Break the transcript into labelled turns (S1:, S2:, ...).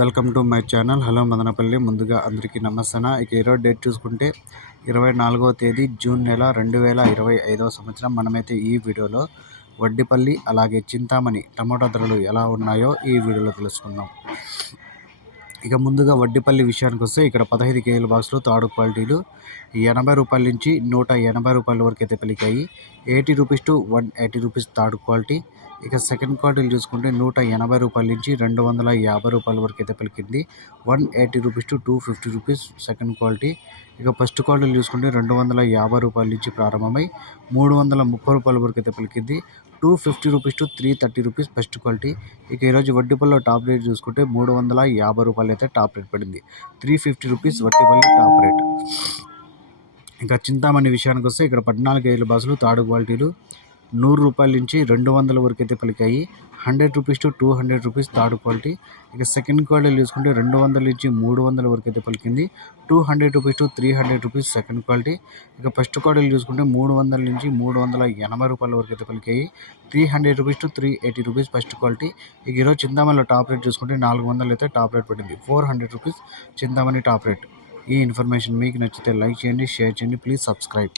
S1: Welcome to my channel. Hello Madanapalle. ముందుగా అందరికీ నమస్తే ఇక ఈరోజు డేట్ చూసుకుంటే ఇరవై నాలుగవ తేదీ జూన్ నెల రెండు వేల ఇరవై ఐదవ సంవత్సరం. మనమైతే ఈ వీడియోలో వడ్డిపల్లి అలాగే చింతామణి టమాటా ధరలు ఎలా ఉన్నాయో ఈ వీడియోలో తెలుసుకుందాం. ఇక ముందుగా వడ్డిపల్లి విషయానికి వస్తే ఇక్కడ పదహైదు కేజీల బాక్స్లో తాడు క్వాలిటీలు ఎనభై రూపాయల నుంచి నూట ఎనభై రూపాయల వరకు అయితే పలికాయి. Eighty rupees to one eighty rupees third quality. ఇక సెకండ్ క్వాలిటీలు చూసుకుంటే నూట ఎనభై రూపాయల నుంచి రెండు వందల యాభై రూపాయల వరకు అయితే పలికింది. One eighty rupees to two fifty rupees second quality. ఇక ఫస్ట్ క్వాలిటీలు చూసుకుంటే రెండు వందల యాభై రూపాయల నుంచి ప్రారంభమై మూడు వందల ముప్పై రూపాయల వరకు అయితే పలికింది. Two fifty rupees to three thirty rupees first quality. ఇక ఈరోజు వడ్డీపల్లిలో టాప్ రేట్ చూసుకుంటే మూడు వందల యాభై రూపాయలు అయితే టాప్ రేట్ పడింది. Three fifty rupees Vaddipalli top rate. ఇంకా చింతామణి విషయానికి వస్తే ఇక్కడ పద్నాలుగు ఏళ్ళ బస్సులు తాడు క్వాలిటీలు నూరు రూపాయల నుంచి రెండు వందల వరకు అయితే పలికాయి. Hundred rupees to two hundred rupees third quality. ఇక సెకండ్ క్వాలిటీ చూసుకుంటే రెండు వందల నుంచి మూడు వందల వరకు అయితే పలికింది. Two hundred rupees to three hundred rupees second quality. ఇక ఫస్ట్ క్వాలిటీ చూసుకుంటే మూడు వందల నుంచి మూడు వందల ఎనభై రూపాయల వరకు అయితే పలికాయి. Three hundred rupees to three eighty rupees first quality. ఇక ఈరోజు చింతామణిలో టాప్ రేట్ చూసుకుంటే నాలుగు వందలు అయితే టాప్ రేట్ పడింది. Four hundred rupees Chintamani top rate. ఈ ఇన్ఫర్మేషన్ మీకు నచ్చితే లైక్ చేయండి షేర్ చేయండి ప్లీజ్ సబ్స్క్రైబ్.